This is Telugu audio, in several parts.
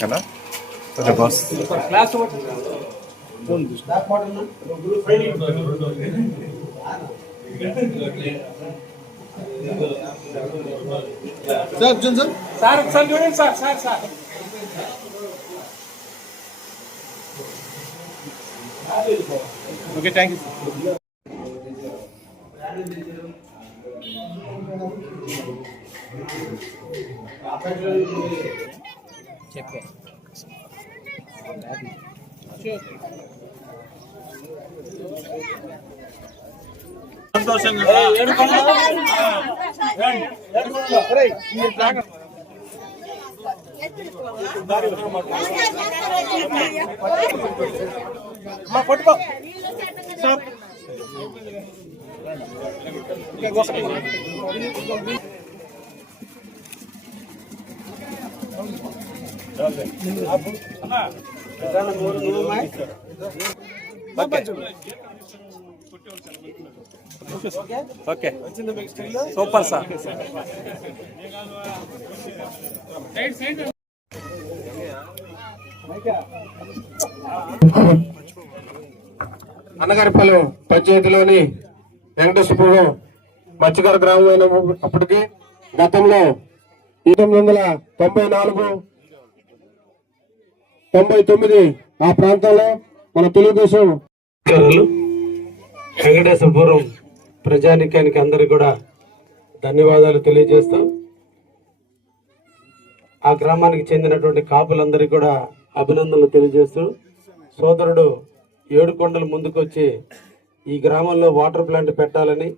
కదా సరే బాస్ క్లాస్ సార్ ఒకసారి చూడండి sir sir sir okay thank you చెప్పే. సంతోషంగా పట్టుకో. Sir. Okay. Super sir. Annagaripalli పంచాయతీలోని Venkateswarapuram మత్స్యకార గ్రామం అయిన అప్పటికి గతంలో పంతొమ్మిది వందల తొంభై నాలుగు తొంభై తొమ్మిది ఆ ప్రాంతంలో మన తెలుగుదేశం వెంకటేశ్వరపురం ప్రజానికానికి అందరికి కూడా ధన్యవాదాలు తెలియజేస్తాం ఆ గ్రామానికి చెందినటువంటి కాపులందరికీ కూడా అభినందనలు తెలియజేస్తూ సోదరుడు ఏడుకొండలు ముందుకొచ్చి ఈ గ్రామంలో వాటర్ ప్లాంట్ పెట్టాలని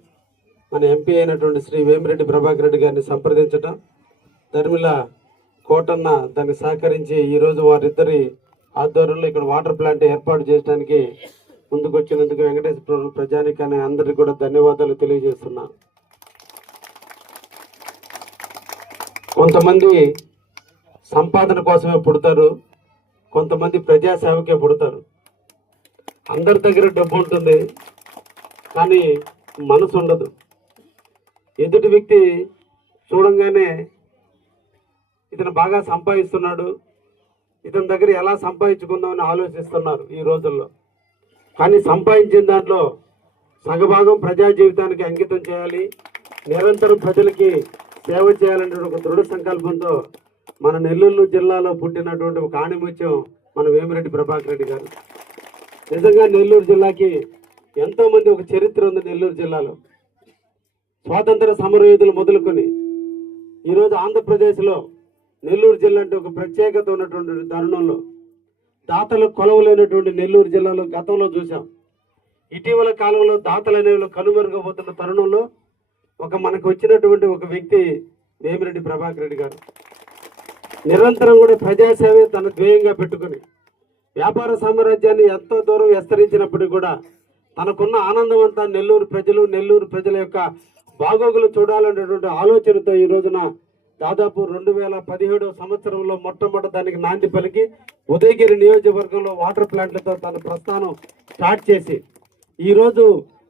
మన ఎంపీ అయినటువంటి శ్రీ వేమిరెడ్డి ప్రభాకర్ రెడ్డి గారిని సంప్రదించటం ధర్మిల కోటన్న దాన్ని సహకరించి ఈరోజు వారిద్దరి ఆధ్వర్యంలో ఇక్కడ వాటర్ ప్లాంట్ ఏర్పాటు చేయడానికి ముందుకొచ్చినందుకు వెంకటేశ్వర ప్రజానికాన్ని అందరికీ కూడా ధన్యవాదాలు తెలియజేస్తున్నాను కొంతమంది సంపాదన కోసమే పుడతారు కొంతమంది ప్రజాసేవకే పుడతారు. అందరి దగ్గర డబ్బు ఉంటుంది కానీ మనసు ఉండదు. ఎదుటి వ్యక్తి చూడంగానే ఇతను బాగా సంపాదిస్తున్నాడు. ఇతని దగ్గర ఎలా సంపాదించుకుందామని ఆలోచిస్తున్నారు ఈ రోజుల్లో. కానీ సంపాదించిన దాంట్లో సగభాగం ప్రజా జీవితానికి అంకితం చేయాలి. నిరంతరం ప్రజలకి సేవ చేయాలనే ఒక దృఢ సంకల్పంతో మన నెల్లూరు జిల్లాలో పుట్టినటువంటి ఒక ఆణిముత్యం మన వేమిరెడ్డి ప్రభాకర్ రెడ్డి గారు. నిజంగా నెల్లూరు జిల్లాకి ఎంతోమంది ఒక చరిత్ర ఉంది నెల్లూరు జిల్లాలో. స్వాతంత్ర సమరయోధులు మొదలుకొని ఈరోజు ఆంధ్రప్రదేశ్లో నెల్లూరు జిల్లా అంటే ఒక ప్రత్యేకత ఉన్నటువంటి తరుణంలో దాతలు కొలవలేనటువంటి నెల్లూరు జిల్లాలో గతంలో చూసాం ఇటీవల కాలంలో దాతలు అనేవి కనుమరుగబోతున్న తరుణంలో ఒక మనకు వచ్చినటువంటి ఒక వ్యక్తి వేమిరెడ్డి ప్రభాకర్ రెడ్డి గారు. నిరంతరం కూడా ప్రజాసేవే తన ధ్యేయంగా పెట్టుకుని వ్యాపార సామ్రాజ్యాన్ని ఎంతో దూరం విస్తరించినప్పటికీ కూడా తనకున్న ఆనందం అంతా నెల్లూరు ప్రజలు నెల్లూరు ప్రజల యొక్క బాగోగులు చూడాలనేటువంటి ఆలోచనతో ఈ రోజున దాదాపు రెండు వేల పదిహేడవ సంవత్సరంలో మొట్టమొదటి దానికి నాంది పలికి ఉదయగిరి నియోజకవర్గంలో వాటర్ ప్లాంట్లతో తన ప్రస్థానం స్టార్ట్ చేసి ఈరోజు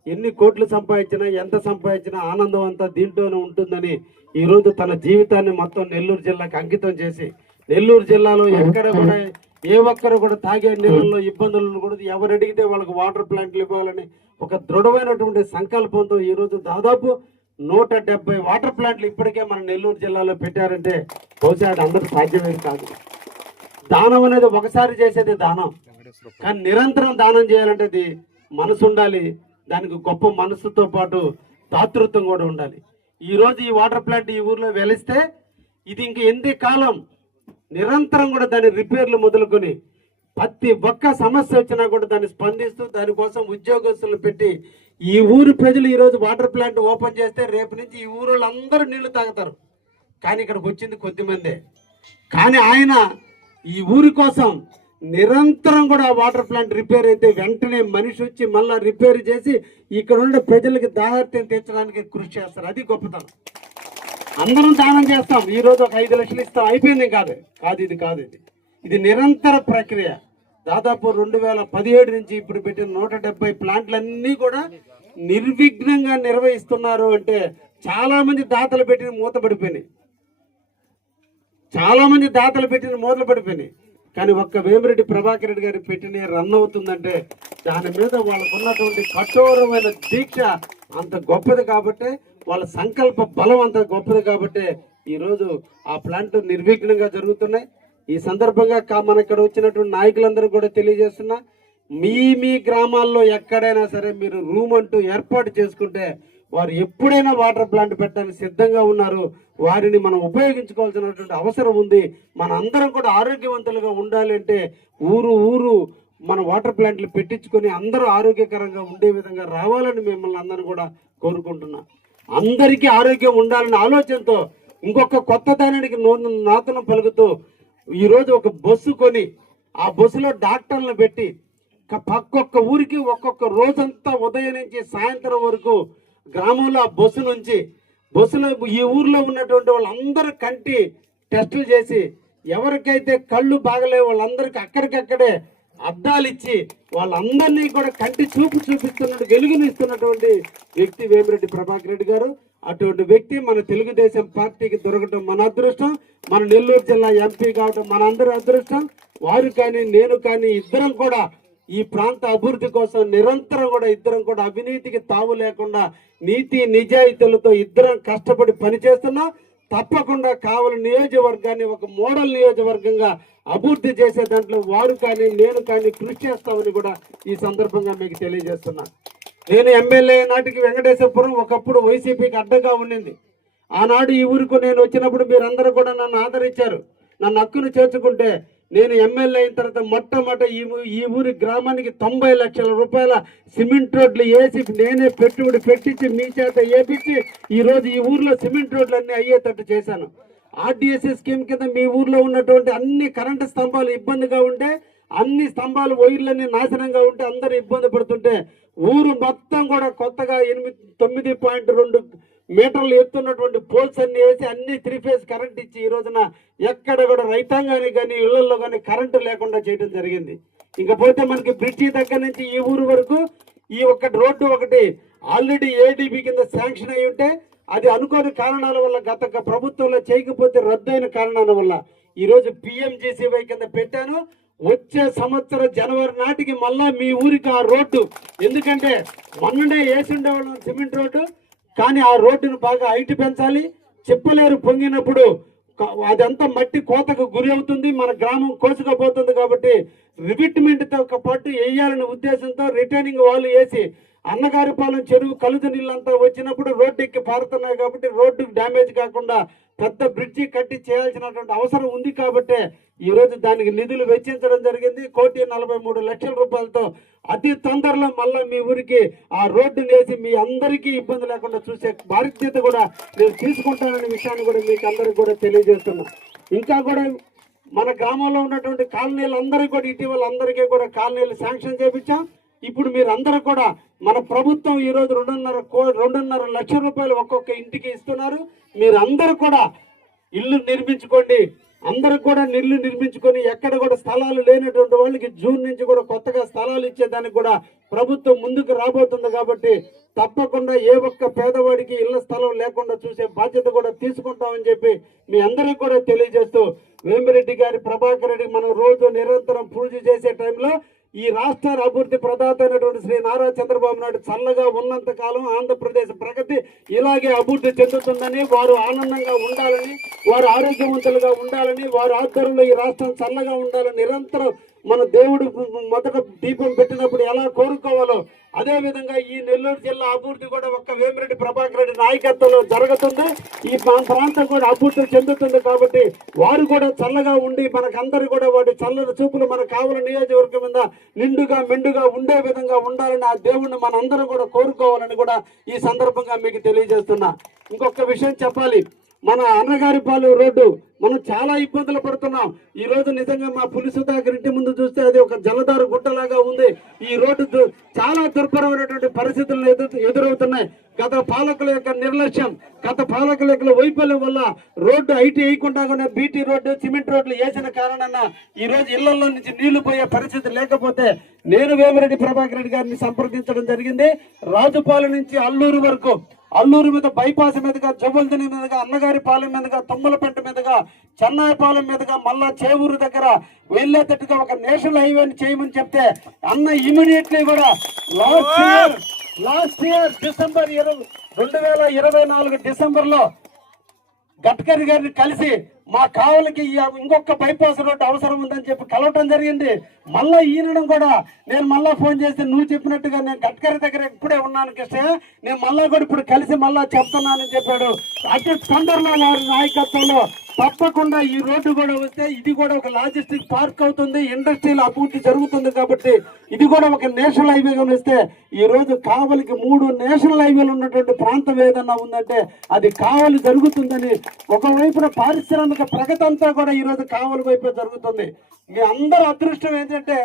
ఎన్ని కోట్లు సంపాదించినా ఎంత సంపాదించినా ఆనందం అంతా దీంట్లోనే ఉంటుందని ఈరోజు తన జీవితాన్ని మొత్తం నెల్లూరు జిల్లాకి అంకితం చేసి నెల్లూరు జిల్లాలో ఎక్కడ కూడా ఏ ఒక్కరు కూడా తాగే నీళ్ళల్లో ఇబ్బందులను కూడా ఎవరు అడిగితే వాళ్ళకి వాటర్ ప్లాంట్లు ఇవ్వాలని ఒక దృఢమైనటువంటి సంకల్పంతో ఈరోజు దాదాపు నూట డెబ్బై వాటర్ ప్లాంట్లు ఇప్పటికే మన నెల్లూరు జిల్లాలో పెట్టారంటే బహుశా అది అందరూ సాధ్యమేది కాదు. దానం అనేది ఒకసారి చేసేది దానం. కానీ నిరంతరం దానం చేయాలంటే అది మనసు ఉండాలి. దానికి గొప్ప మనసుతో పాటు దాతృత్వం కూడా ఉండాలి. ఈరోజు ఈ వాటర్ ప్లాంట్ ఈ ఊర్లో వెలిస్తే ఇది ఇంక ఎన్ని కాలం నిరంతరం కూడా దాని రిపేర్లు మొదలుకొని ప్రతి ఒక్క సమస్య వచ్చినా కూడా దాన్ని స్పందిస్తూ దానికోసం ఉద్యోగస్తులను పెట్టి ఈ ఊరు ప్రజలు ఈరోజు వాటర్ ప్లాంట్ ఓపెన్ చేస్తే రేపు నుంచి ఈ ఊరు అందరూ నీళ్ళు తాగుతారు. కానీ ఇక్కడికి వచ్చింది కొద్దిమందే కానీ ఆయన ఈ ఊరి కోసం నిరంతరం కూడా వాటర్ ప్లాంట్ రిపేర్ అయితే వెంటనే మనిషి వచ్చి మళ్ళీ రిపేర్ చేసి ఇక్కడ ఉండే ప్రజలకి దాహత్యం తీర్చడానికి కృషి చేస్తారు. అది గొప్పతనం. అందరం దానం చేస్తాం. ఈరోజు ఒక ఐదు లక్షలు ఇస్తాం. అయిపోయింది కాదు కాదు ఇది కాదు ఇది. ఇది నిరంతర ప్రక్రియ. దాదాపు రెండు వేల పదిహేడు నుంచి ఇప్పుడు పెట్టిన నూట డెబ్బై ప్లాంట్లన్నీ కూడా నిర్విఘ్నంగా నిర్వహిస్తున్నారు అంటే చాలా మంది దాతలు పెట్టిన మూత పడిపోయినాయి చాలా మంది దాతలు పెట్టిన మూతలు పడిపోయినాయి కానీ ఒక్క వేమిరెడ్డి ప్రభాకర్ రెడ్డి గారి పెట్టిన రన్ అవుతుందంటే దాని మీద వాళ్ళకు ఉన్నటువంటి కఠోరమైన దీక్ష అంత గొప్పది కాబట్టి వాళ్ళ సంకల్ప బలం అంత గొప్పది కాబట్టి ఈరోజు ఆ ప్లాంట్ నిర్విఘ్నంగా జరుగుతున్నాయి. ఈ సందర్భంగా కా- మన ఇక్కడ వచ్చినటువంటి నాయకులందరూ కూడా తెలియజేస్తున్నా మీ మీ గ్రామాల్లో ఎక్కడైనా సరే మీరు రూమ్ అంటూ ఏర్పాటు చేసుకుంటే వారు ఎప్పుడైనా వాటర్ ప్లాంట్ పెట్టడానికి సిద్ధంగా ఉన్నారు వారిని మనం ఉపయోగించుకోవాల్సినటువంటి అవసరం ఉంది. మన అందరం కూడా ఆరోగ్యవంతులుగా ఉండాలి అంటే ఊరు ఊరు మన వాటర్ ప్లాంట్లు పెట్టించుకొని అందరూ ఆరోగ్యకరంగా ఉండే విధంగా రావాలని మిమ్మల్ని అందరూ కూడా కోరుకుంటున్నా. అందరికీ ఆరోగ్యం ఉండాలనే ఆలోచనతో ఇంకొక కొత్త దానికి నూతన నాతనం పలుకుతూ ఈరోజు ఒక బస్సు కొని ఆ బస్సులో డాక్టర్లను పెట్టి పక్కొక్క ఊరికి ఒక్కొక్క రోజంతా ఉదయం నుంచి సాయంత్రం వరకు గ్రామంలో ఆ బస్సు నుంచి బస్సులో ఈ ఊర్లో ఉన్నటువంటి వాళ్ళందరూ కంటి టెస్టులు చేసి ఎవరికైతే కళ్ళు బాగలేవు వాళ్ళందరికీ అక్కడికక్కడే అద్దాలు ఇచ్చి వాళ్ళందరినీ కూడా కంటి చూపు చూపిస్తున్నట్టు వెలుగునిస్తున్నటువంటి వ్యక్తి వేమిరెడ్డి ప్రభాకర్ రెడ్డి గారు. అటువంటి వ్యక్తి మన తెలుగుదేశం పార్టీకి దొరకటం మన అదృష్టం మన నెల్లూరు జిల్లా ఎంపీ కావడం మన అందరి అదృష్టం. వారు కానీ నేను కానీ ఇద్దరం కూడా ఈ ప్రాంత అభివృద్ధి కోసం నిరంతరం కూడా ఇద్దరం కూడా అవినీతికి తావు లేకుండా నీతి నిజాయితీలతో ఇద్దరం కష్టపడి పనిచేస్తున్నా తప్పకుండా కావలి నియోజకవర్గాన్ని ఒక మోడల్ నియోజకవర్గంగా అభివృద్ధి చేసే దాంట్లో వారు కానీ నేను కానీ కృషి చేస్తామని కూడా ఈ సందర్భంగా మీకు తెలియజేస్తున్నా. నేను ఎమ్మెల్యే నాటికి వెంకటేశ్వరపురం ఒకప్పుడు వైసీపీకి అడ్డగా ఉండింది. ఆనాడు ఈ ఊరికి నేను వచ్చినప్పుడు మీరందరూ కూడా నన్ను ఆదరించారు. నన్ను హక్కును చేర్చుకుంటే నేను ఎమ్మెల్యే అయిన తర్వాత మొట్టమొదట ఈ ఈ ఊరి గ్రామానికి తొంభై లక్షల రూపాయల సిమెంట్ రోడ్లు వేసి నేనే పెట్టుబడి పెట్టించి మీ చేత వేపించి ఈరోజు ఈ ఊర్లో సిమెంట్ రోడ్లు అన్నీ అయ్యేటట్టు చేశాను. ఆర్డీఎస్ఏ స్కీమ్ కింద మీ ఊర్లో ఉన్నటువంటి అన్ని కరెంటు స్తంభాలు ఇబ్బందిగా ఉంటే అన్ని స్తంభాలు వైర్లన్నీ నాశనంగా ఉంటే అందరూ ఇబ్బంది పడుతుంటే ఊరు మొత్తం కూడా కొత్తగా ఎనిమిది తొమ్మిది పాయింట్ రెండు మీటర్లు ఎత్తున్నటువంటి పోల్స్ అన్ని వేసి అన్ని త్రీ ఫేజ్ కరెంట్ ఇచ్చి ఈ రోజున ఎక్కడ కూడా రైతాంగానికి కానీ ఇళ్ళలో కానీ కరెంటు లేకుండా చేయడం జరిగింది. ఇకపోతే మనకి బ్రిడ్జి దగ్గర నుంచి ఈ ఊరు వరకు ఈ ఒక్క రోడ్డు ఒకటి ఆల్రెడీ ఏడీబీ కింద శాంక్షన్ అయి ఉంటే అది అనుకోని కారణాల వల్ల గత ప్రభుత్వంలో చేయకపోతే రద్దయిన కారణాల వల్ల ఈరోజు పిఎంజీసీవై కింద పెట్టాను. వచ్చే సంవత్సరం జనవరి నాటికి మళ్ళా మీ ఊరికి ఆ రోడ్డు. ఎందుకంటే మొన్ననే వేసి ఉండేవాళ్ళం సిమెంట్ రోడ్డు కానీ ఆ రోడ్డును బాగా హైట్ పెంచాలి. చెప్పలేరు పొంగినప్పుడు అదంతా మట్టి కోతకు గురి అవుతుంది మన గ్రామం కోసుకపోతుంది కాబట్టి రివిట్మెంట్తో పాటు వేయాలనే ఉద్దేశంతో రిటర్నింగ్ వాళ్ళు వేసి అన్నగారిపాలెం చెరువు కలుదు నీళ్ళంతా వచ్చినప్పుడు రోడ్డు ఎక్కి పారుతున్నాయి కాబట్టి రోడ్డు డ్యామేజ్ కాకుండా పెద్ద బ్రిడ్జి కట్టి చేయాల్సినటువంటి అవసరం ఉంది కాబట్టి ఈరోజు దానికి నిధులు వెచ్చించడం జరిగింది. కోటి నలభై మూడు లక్షల రూపాయలతో అతి తొందరలో మళ్ళా మీ ఊరికి ఆ రోడ్డు వేసి మీ అందరికీ ఇబ్బంది లేకుండా చూసే బాధ్యత కూడా నేను తీసుకుంటాననే విషయాన్ని కూడా మీకు అందరికి కూడా తెలియజేస్తున్నా. ఇంకా కూడా మన గ్రామంలో ఉన్నటువంటి కాలనీలు అందరికీ కూడా ఇటీవల అందరికీ కూడా కాలనీలు శాంక్షన్ చేపించాం. ఇప్పుడు మీరు అందరూ కూడా మన ప్రభుత్వం ఈరోజు రెండున్నర కో రెండున్నర లక్ష రూపాయలు ఒక్కొక్క ఇంటికి ఇస్తున్నారు. మీరందరూ కూడా ఇల్లు నిర్మించుకోండి. అందరూ కూడా నిల్లు నిర్మించుకొని ఎక్కడ కూడా స్థలాలు లేనటువంటి వాళ్ళకి జూన్ నుంచి కూడా కొత్తగా స్థలాలు ఇచ్చేదానికి కూడా ప్రభుత్వం ముందుకు రాబోతుంది కాబట్టి తప్పకుండా ఏ ఒక్క పేదవాడికి ఇళ్ళ స్థలం లేకుండా చూసే బాధ్యత కూడా తీసుకుంటామని చెప్పి మీ అందరికీ కూడా తెలియజేస్తూ వేమిరెడ్డి గారి ప్రభాకర్ రెడ్డి మనం రోజు నిరంతరం పూజ చేసే టైంలో ఈ రాష్ట్ర అభివృద్ధి ప్రదాత అయినటువంటి శ్రీ నారా చంద్రబాబు నాయుడు చల్లగా ఉన్నంత కాలం ఆంధ్రప్రదేశ్ ప్రగతి ఇలాగే అభివృద్ధి చెందుతుందని వారు ఆనందంగా ఉండాలని వారు ఆరోగ్యవంతులుగా ఉండాలని వారి ఆధ్వర్యంలో ఈ రాష్ట్రం చల్లగా ఉండాలని నిరంతరం మన దేవుడు మొదట దీపం పెట్టినప్పుడు ఎలా కోరుకోవాలో అదే విధంగా ఈ నెల్లూరు జిల్లా అభివృద్ధి కూడా ఒక్క వేమిరెడ్డి ప్రభాకర్ రెడ్డి నాయకత్వంలో జరుగుతుంది. ఈ ప్రాంతం కూడా అభివృద్ధి చెందుతుంది కాబట్టి వారు కూడా చల్లగా ఉండి మనకందరూ కూడా వాటి చల్లని చూపులు మన కావల నియోజకవర్గం మీద నిండుగా మెండుగా ఉండే విధంగా ఉండాలని ఆ దేవుణ్ణి మనందరం కూడా కోరుకోవాలని కూడా ఈ సందర్భంగా మీకు తెలియజేస్తున్నా. ఇంకొక విషయం చెప్పాలి. మన అన్నగారి పాలు రోడ్డు మనం చాలా ఇబ్బందులు పడుతున్నాం. ఈ రోజు నిజంగా మా పులిసుదాకర్ ఇంటి ముందు చూస్తే అది ఒక జలదారు గుట్టలాగా ఉంది. ఈ రోడ్డు చాలా దుర్భరమైనటువంటి పరిస్థితులు ఎదురు ఎదురవుతున్నాయి. గత పాలకుల యొక్క నిర్లక్ష్యం గత పాలకుల యొక్క వైఫల్యం వల్ల రోడ్డు ఐటీ వేయకుండా బీటీ రోడ్డు సిమెంట్ రోడ్లు వేసిన కారణాన ఈ రోజు ఇళ్ళలో నుంచి నీళ్ళు పోయే పరిస్థితి లేకపోతే నేను వేమిరెడ్డి ప్రభాకర్ రెడ్డి గారిని సంప్రదించడం జరిగింది. రాజుపాలెం నుంచి అల్లూరు వరకు అల్లూరు మీద బైపాస్ మీదుగా జవ్వల్దిని మీదుగా అన్నగారి పాలెం మీదుగా తుమ్మలపెంట మీదుగా చెన్నాయపాలెం మీదుగా మళ్ళా చేవూరు దగ్గర వెళ్ళేటట్టుగా ఒక నేషనల్ హైవేని చేయమని చెప్తే అన్న ఇమీడియట్లీ కూడా last year last year December ఇరవై రెండు వేల ఇరవై నాలుగు డిసెంబర్లో గడ్కరీ గారిని కలిసి మా కావలికి ఇంకొక బైపాస్ రోడ్డు అవసరం ఉందని చెప్పి కలవటం జరిగింది. మళ్ళా ఈనడం కూడా నేను మళ్ళా ఫోన్ చేసి నువ్వు చెప్పినట్టుగా నేను గడ్కరీ దగ్గర ఇప్పుడే ఉన్నాను కృష్ణ. నేను మళ్ళా కూడా ఇప్పుడు కలిసి మళ్ళా చెప్తున్నానని చెప్పాడు. అటు తొందరలో వారి నాయకత్వంలో తప్పకుండా ఈ రోడ్డు కూడా వస్తే ఇది కూడా ఒక లాజిస్టిక్ పార్క్ అవుతుంది ఇండస్ట్రియల్ అభివృద్ధి జరుగుతుంది కాబట్టి ఇది కూడా ఒక నేషనల్ హైవేగా వస్తే ఈ రోజు కావలికి మూడు నేషనల్ హైవేలు ఉన్నటువంటి ప్రాంతం ఏదన్నా ఉందంటే అది కావలి జరుగుతుందని ఒకవైపున పారిశ్రామిక ప్రగతి అంతా కూడా ఈ రోజు కావలి వైపు జరుగుతుంది. మీ అందరూ అదృష్టం ఏంటంటే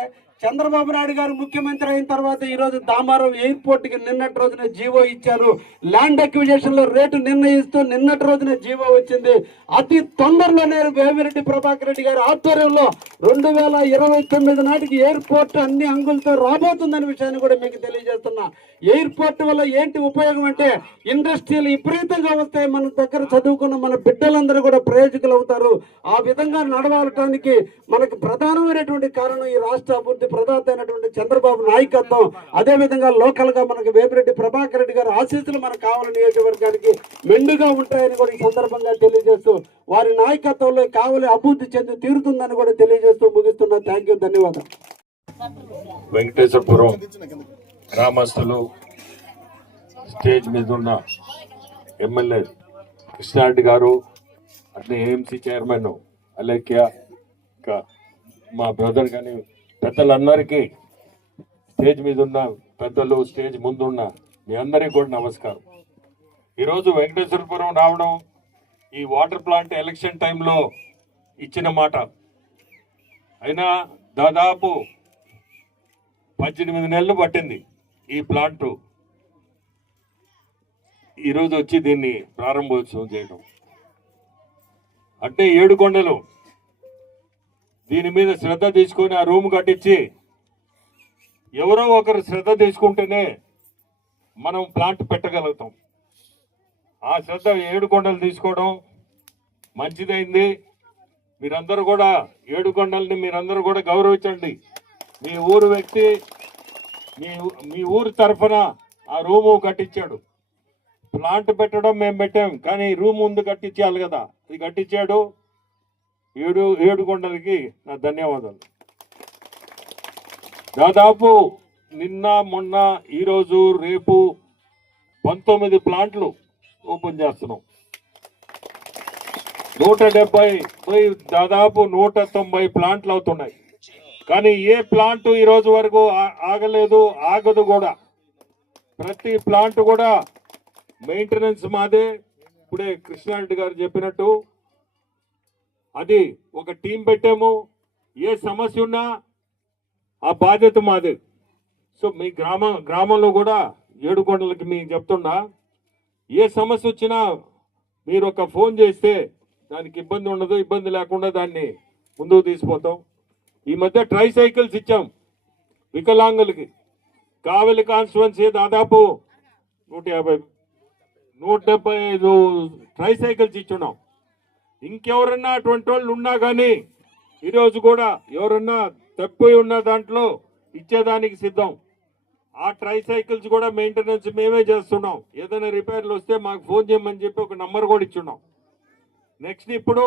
చంద్రబాబు నాయుడు గారు ముఖ్యమంత్రి అయిన తర్వాత ఈ రోజు దామారం ఎయిర్పోర్ట్కి నిన్నటి రోజున జీవో ఇచ్చారు. ల్యాండ్ అక్విజేషన్లో రేటు నిర్ణయిస్తూ నిన్నటి రోజున జీవో వచ్చింది. అతి తొందరలోనే వేమిరెడ్డి ప్రభాకర్ రెడ్డి గారి ఆధ్వర్యంలో రెండు వేల ఇరవై తొమ్మిది నాటికి ఎయిర్పోర్ట్ అన్ని అంగులతో రాబోతుందనే విషయాన్ని కూడా మీకు తెలియజేస్తున్నా. ఎయిర్పోర్ట్ వల్ల ఏంటి ఉపయోగం అంటే ఇండస్ట్రీలు విపరీతంగా వస్తాయి. మన దగ్గర చదువుకున్న మన బిడ్డలందరూ కూడా ప్రయోజకులు అవుతారు. ఆ విధంగా నడవటానికి మనకు ప్రధానమైనటువంటి కారణం ఈ రాష్ట్ర అభివృద్ధి ప్రదాత అయినటువంటి చంద్రబాబు నాయకత్వం అదే విధంగా లోకల్గా మనకు వేమిరెడ్డి ప్రభాకర్ రెడ్డి గారు ఆశీస్సులు మనకు కావాలి నియోజకవర్గానికి మెండుగా ఉంటాయని కూడా ఈ సందర్భంగా తెలియజేస్తూ వారి నాయకత్వంలో కావలి అభివృద్ధి చెంది తీరుతుందని కూడా తెలియజేస్తూ ముగిస్తున్నా. థ్యాంక్ యూ ధన్యవాదాలు. వెంకటేశ్వరపురం గ్రామస్తులు స్టేజ్ మీద ఉన్న ఎమ్మెల్యే కృష్ణారెడ్డి గారు అట్లే ఏఎంసీ చైర్మన్ అలేఖ్య ఇంకా మా బ్రదర్ కానీ పెద్దలందరికీ స్టేజ్ మీద ఉన్న పెద్దలు స్టేజ్ ముందున్న మీ అందరికీ కూడా నమస్కారం. ఈరోజు వెంకటేశ్వరపురం రావడం ఈ వాటర్ ప్లాంట్ ఎలక్షన్ టైంలో ఇచ్చిన మాట. అయినా దాదాపు పద్దెనిమిది నెలలు పట్టింది ఈ ప్లాంట్. ఈరోజు వచ్చి దీన్ని ప్రారంభోత్సవం చేయడం. అంటే ఏడు కొండలు దీని మీద శ్రద్ధ తీసుకొని ఆ రూమ్ కట్టించి ఎవరో ఒకరు శ్రద్ధ తీసుకుంటేనే మనం ప్లాంట్ పెట్టగలుగుతాం. ఆ శ్రద్ధ ఏడు కొండలు తీసుకోవడం మంచిదైంది. మీరందరూ కూడా ఏడు కొండల్ని మీరందరూ కూడా గౌరవించండి. మీ ఊరు వ్యక్తి మీ మీ ఊరు తరఫున ఆ రూము కట్టించాడు. ప్లాంట్ పెట్టడం మేము పెట్టాం కానీ రూమ్ ముందు కట్టించాలి కదా. ఇది కట్టించాడు. ఏడు ఏడు కొండలకి నా ధన్యవాదాలు. దాదాపు నిన్న మొన్న ఈరోజు రేపు పంతొమ్మిది ప్లాంట్లు ఓపెన్ చేస్తున్నాం. నూట డెబ్బై పోయి దాదాపు నూట తొంభై ప్లాంట్లు అవుతున్నాయి. కానీ ఏ ప్లాంట్ ఈ రోజు వరకు ఆగలేదు ఆగదు కూడా. ప్రతి ప్లాంట్ కూడా మెయింటెనెన్స్ మాదే. ఇప్పుడే కృష్ణారెడ్డి గారు చెప్పినట్టు అది ఒక టీం పెట్టాము. ఏ సమస్య ఉన్నా ఆ బాధ్యత మాది. సో మీ గ్రామ గ్రామంలో కూడా ఏడుకొండలకి మీకు చెప్తున్నా ఏ సమస్య వచ్చినా మీరు ఒక ఫోన్ చేస్తే దానికి ఇబ్బంది ఉండదు ఇబ్బంది లేకుండా దాన్ని ముందుకు తీసిపోతాం ఈ మధ్య ట్రై సైకిల్స్ ఇచ్చాం వికలాంగులకి. కావలి కాన్స్టిట్యున్సీ దాదాపు నూట యాభై నూట డెబ్బై ఐదు ట్రై సైకిల్స్ ఇచ్చున్నాం. ఇంకెవరన్నా అటువంటి వాళ్ళు ఉన్నా కానీ ఈరోజు కూడా ఎవరన్నా తప్పిపోయి ఉన్న దాంట్లో ఇచ్చేదానికి సిద్ధం. ఆ ట్రై సైకిల్స్ కూడా మెయింటెనెన్స్ మేమే చేస్తున్నాం. ఏదైనా రిపేర్లు వస్తే మాకు ఫోన్ చేయమని చెప్పి ఒక నంబర్ కూడా ఇచ్చున్నాం. నెక్స్ట్ ఇప్పుడు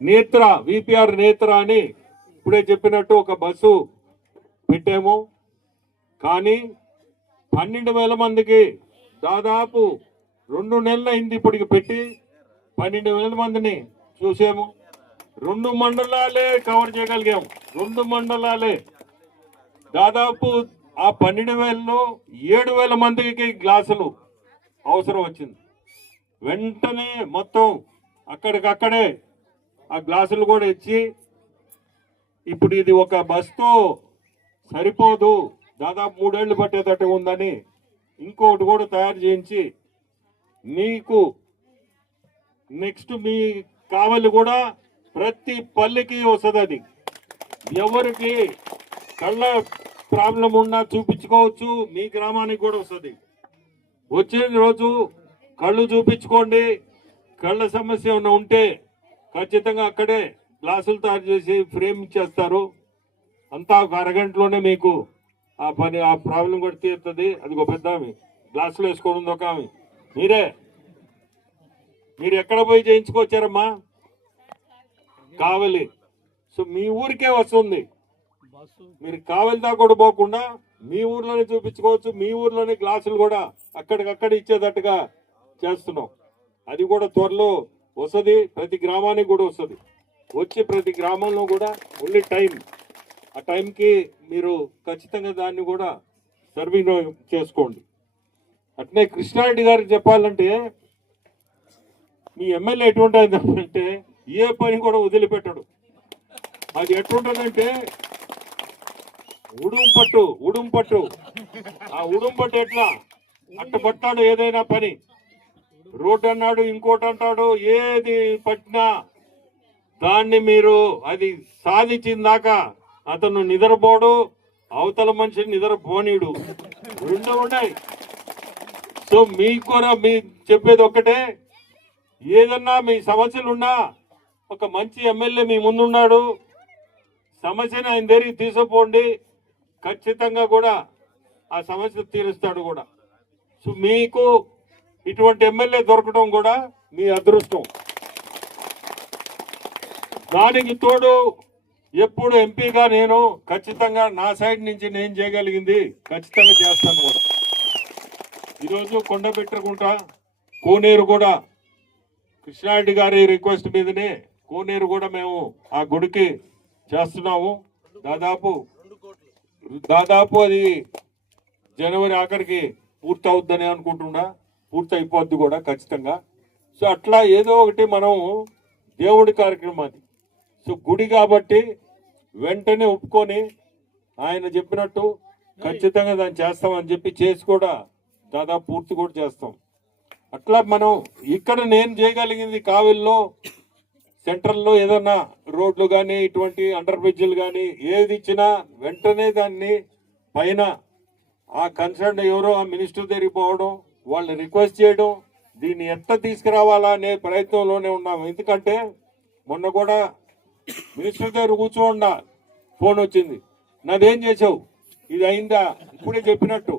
నేత్ర విపిఆర్ నేత్ర అని ఇప్పుడే చెప్పినట్టు ఒక బస్సు పెట్టాము. కానీ పన్నెండు వేల మందికి దాదాపు రెండు నెలలు అయింది ఇప్పటికి పెట్టి పన్నెండు వేల మందిని చూసాము. రెండు మండలాలే కవర్ చేయగలిగాం. రెండు మండలాలే. దాదాపు ఆ పన్నెండు వేలలో ఏడు వేల మందికి గ్లాసులు అవసరం వచ్చింది. వెంటనే మొత్తం అక్కడికక్కడే ఆ గ్లాసులు కూడా ఇచ్చి ఇప్పుడు ఇది ఒక బస్తో సరిపోదు. దాదాపు మూడేళ్ళు పట్టేటట్టు ఉందని ఇంకోటి కూడా తయారు చేయించి మీకు నెక్స్ట్ మీ కావలి కూడా ప్రతి పల్లెకి వస్తుంది అది. ఎవరికి కళ్ళ ప్రాబ్లం ఉన్నా చూపించుకోవచ్చు మీ గ్రామానికి కూడా వస్తుంది. వచ్చిన రోజు కళ్ళు చూపించుకోండి కళ్ళ సమస్య ఏమైనా ఉంటే ఖచ్చితంగా అక్కడే గ్లాసులు తయారు చేసి ఫ్రేమ్ ఇచ్చేస్తారు అంతా ఒక అరగంటలోనే మీకు ఆ పని ఆ ప్రాబ్లం కూడా తీరుతుంది. అది ఒక పెద్ద ఆమె గ్లాసులు వేసుకోవడం ఒక ఆమె. మీరే మీరు ఎక్కడ పోయి చేయించుకొచ్చారమ్మా? కావలి. సో మీ ఊరికే వస్తుంది. మీరు కావలి దాకా కూడా పోకుండా మీ ఊర్లోనే చూపించుకోవచ్చు మీ ఊర్లోనే గ్లాసులు కూడా అక్కడికక్కడ ఇచ్చేటట్టుగా చేస్తున్నాం. అది కూడా త్వరలో వస్తుంది ప్రతి గ్రామానికి కూడా వస్తుంది. వచ్చి ప్రతి గ్రామంలో కూడా ఓన్లీ టైం ఆ టైంకి మీరు ఖచ్చితంగా దాన్ని కూడా సర్వీస్ చేసుకోండి. అట్నే కృష్ణారెడ్డి గారికి చెప్పాలంటే మీ ఎమ్మెల్యే ఎటువంటి అంటే ఏ పని కూడా వదిలిపెట్టడు. అది ఎట్లుంటుందంటే ఉడుంపట్టు ఉడుంపట్టు. ఆ ఉడుంపట్టు ఎట్లా? అట్టబట్టాడు ఏదైనా పని. రోడ్డు అన్నాడు ఇంకోటి అంటాడు ఏది పట్టినా దాన్ని మీరు అది సాధించిందాక అతను నిద్రపోడు అవతల మనిషిని నిద్రపోనీడు. రెండు ఉన్నాయి. సో మీకు కూడా మీ చెప్పేది ఒక్కటే ఏదన్నా మీ సమస్యలు ఉన్నా ఒక మంచి ఎమ్మెల్యే మీ ముందున్నాడు. సమస్యను ఆయన దగ్గరికి తీసుకుపోండి. ఖచ్చితంగా కూడా ఆ సమస్య తీరుస్తాడు కూడా. సో మీకు ఇటువంటి ఎమ్మెల్యే దొరకడం కూడా మీ అదృష్టం. దానికి తోడు ఎప్పుడు ఎంపీగా నేను ఖచ్చితంగా నా సైడ్ నుంచి నేను చేయగలిగింది ఖచ్చితంగా చేస్తాను కూడా. ఈరోజు కొండ పెట్టకుండా కోనేరు కూడా కృష్ణారెడ్డి గారి రిక్వెస్ట్ మీదనే కోనేరు కూడా మేము ఆ గుడికి చేస్తున్నాము. దాదాపు దాదాపు అది జనవరి ఆఖరికి పూర్తి అవుద్దని అనుకుంటున్నా. పూర్తి అయిపోద్ది కూడా ఖచ్చితంగా. సో అట్లా ఏదో ఒకటి మనం దేవుడి కార్యక్రమం అది. సో గుడి కాబట్టి వెంటనే ఒప్పుకొని ఆయన చెప్పినట్టు ఖచ్చితంగా దాన్ని చేస్తామని చెప్పి చేసి కూడా దాదాపు పూర్తి కూడా చేస్తాం. అట్లా మనం ఇక్కడ నేను చేయగలిగింది కావెల్లో సెంట్రల్లో ఏదన్నా రోడ్లు కానీ ఇటువంటి అండర్ బ్రిడ్జ్లు కానీ ఏది ఇచ్చినా వెంటనే దాన్ని పైన ఆ కన్సర్న్ ఎవరో ఆ మినిస్టర్ దగ్గరికి పోవడం వాళ్ళని రిక్వెస్ట్ చేయడం దీన్ని ఎట్లా తీసుకురావాలా అనే ప్రయత్నంలోనే ఉన్నాము. ఎందుకంటే మొన్న కూడా మినిస్టర్ దగ్గర కూర్చోండా ఫోన్ వచ్చింది. నాదేం చేసావు ఇది అయిందా? ఇప్పుడే చెప్పినట్టు.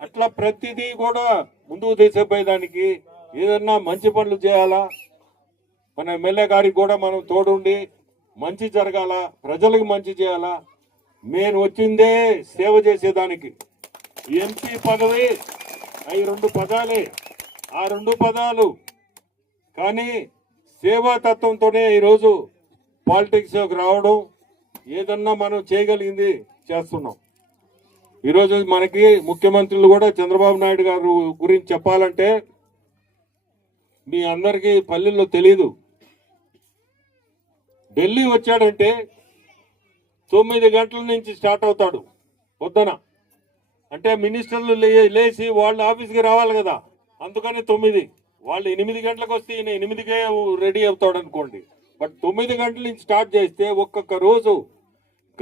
అట్లా ప్రతిదీ కూడా ముందుకు తీసుకుపోయేదానికి ఏదన్నా మంచి పనులు చేయాలా? మన ఎమ్మెల్యే గారికి కూడా మనం తోడుండి మంచి జరగాల? ప్రజలకు మంచి చేయాలా? నేను వచ్చిందే సేవ చేసేదానికి. ఎంపీ పదవి అవి రెండు పదాలే ఆ రెండు పదాలు. కానీ సేవా తత్వంతోనే ఈరోజు పాలిటిక్స్లోకి రావడం ఏదన్నా మనం చేయగలిగింది చేస్తున్నాం. ఈరోజు మనకి ముఖ్యమంత్రులు కూడా చంద్రబాబు నాయుడు గారు గురించి చెప్పాలంటే మీ అందరికీ పల్లెల్లో తెలీదు. ఢిల్లీ వచ్చాడంటే తొమ్మిది గంటల నుంచి స్టార్ట్ అవుతాడు పొద్దున. అంటే మినిస్టర్లు లే- లేచి వాళ్ళ ఆఫీస్కి రావాలి కదా. అందుకని తొమ్మిది. వాళ్ళు ఎనిమిది గంటలకు వస్తే ఈయన ఎనిమిదికే రెడీ అవుతాడు అనుకోండి. బట్ తొమ్మిది గంటల నుంచి స్టార్ట్ చేస్తే ఒక్కొక్క రోజు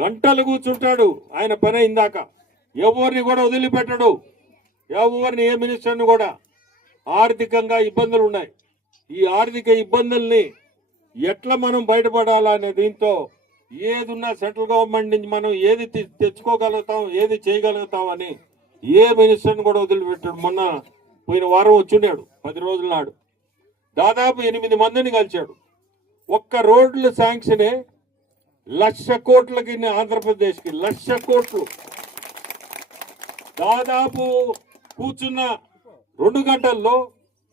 గంటలు కూర్చుంటాడు. ఆయన పని ఇందాక. ఎవరిని కూడా వదిలిపెట్టడు. ఎవరిని ఏ మినిస్టర్ని కూడా. ఆర్థికంగా ఇబ్బందులు ఉన్నాయి ఈ ఆర్థిక ఇబ్బందుల్ని ఎట్లా మనం బయటపడాలా అనే దీంతో ఏది ఉన్నా సెంట్రల్ గవర్నమెంట్ నుంచి మనం ఏది తె- తెచ్చుకోగలుగుతాం ఏది చేయగలుగుతాం అని ఏ మినిస్టర్ని కూడా వదిలిపెట్టాడు. మొన్న పోయిన వారం వచ్చున్నాడు పది రోజుల నాడు. దాదాపు ఎనిమిది మందిని కలిశాడు. ఒక్క రోడ్లు శాంక్షనే లక్ష కోట్లకి ఆంధ్రప్రదేశ్కి లక్ష కోట్లు. దాదాపు కూర్చున్న రెండు గంటల్లో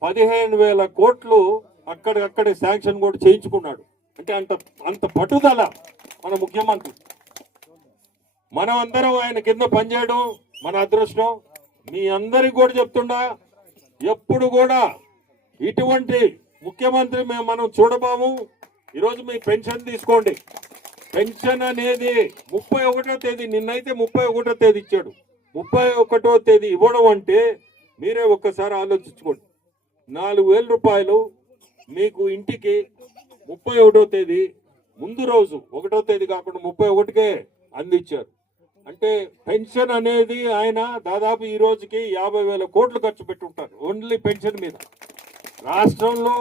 పదిహేను వేల కోట్లు అక్కడికక్కడే శాంక్షన్ కూడా చేయించుకున్నాడు. అంటే అంత అంత పట్టుదల మన ముఖ్యమంత్రి. మనం అందరం ఆయన కింద పనిచేయడం మన అదృష్టం. మీ అందరికి కూడా చెప్తుండా ఎప్పుడు కూడా ఇటువంటి ముఖ్యమంత్రి మేము మనం చూడబాము. ఈరోజు మీ పెన్షన్ తీసుకోండి. పెన్షన్ అనేది ముప్పై ఒకటో తేదీ నిన్నైతే ముప్పై ఒకటో తేదీ ఇచ్చాడు. ముప్పై ఒకటో తేదీ ఇవ్వడం అంటే మీరే ఒక్కసారి ఆలోచించుకోండి. నాలుగు వేల రూపాయలు మీకు ఇంటికి ముప్పై ఒకటో తేదీ ముందు రోజు ఒకటో తేదీ కాకుండా ముప్పై ఒకటికే అందించారు. అంటే పెన్షన్ అనేది ఆయన దాదాపు ఈ రోజుకి యాభై వేల కోట్లు ఖర్చు పెట్టుంటారు ఓన్లీ పెన్షన్ మీద. రాష్ట్రంలో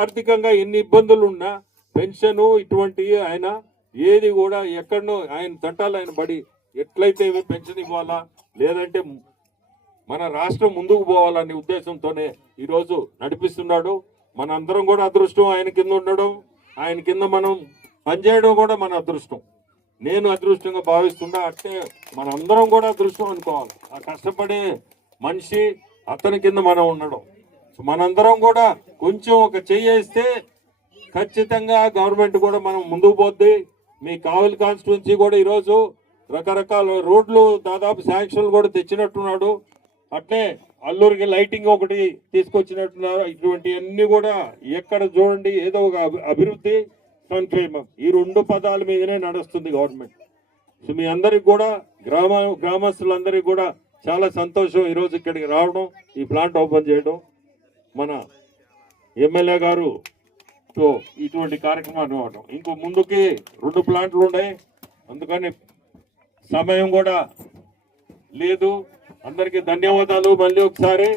ఆర్థికంగా ఎన్ని ఇబ్బందులు ఉన్నా పెన్షన్ ఇటువంటి ఆయన ఏది కూడా ఎక్కడనో ఆయన తంటాలు ఆయన పడి ఎట్లయితే పెన్షన్ ఇవ్వాలా లేదంటే మన రాష్ట్రం ముందుకు పోవాలనే ఉద్దేశంతోనే ఈరోజు నడిపిస్తున్నాడు. మన అందరం కూడా అదృష్టం ఆయన కింద ఉండడం ఆయన కింద మనం పనిచేయడం కూడా మన అదృష్టం. నేను అదృష్టంగా భావిస్తున్నా అంటే మన అందరం కూడా అదృష్టం అనుకోవాలి. ఆ కష్టపడే మనిషి అతని కింద మనం ఉండడం. సో మనందరం కూడా కొంచెం ఒక చెయ్యేస్తే ఖచ్చితంగా గవర్నమెంట్ కూడా మనం ముందుకు పోద్ది. మీ కావలి కాన్స్టిట్యున్సీ కూడా ఈరోజు రకరకాల రోడ్లు దాదాపు శాంక్షన్లు కూడా తెచ్చినట్టున్నాడు. అట్లే అల్లూరికి లైటింగ్ ఒకటి తీసుకొచ్చినట్టున్నారు. ఇటువంటి అన్ని కూడా ఎక్కడ చూడండి ఏదో ఒక అభి- అభివృద్ధి సంక్షేమం. ఈ రెండు పదాల మీదనే నడుస్తుంది గవర్నమెంట్. సో మీ అందరికి కూడా గ్రామ గ్రామస్తులందరికీ కూడా చాలా సంతోషం ఈరోజు ఇక్కడికి రావడం ఈ ప్లాంట్ ఓపెన్ చేయడం. మన ఎమ్మెల్యే గారు తో ఇటువంటి కార్యక్రమాన్ని ఇవ్వడం ఇంకో ముందుకి రెండు ప్లాంట్లు ఉన్నాయి. అందుకని సమయం కూడా లేదు. అందరికీ ధన్యవాదాలు. మళ్ళీ ఒకసారి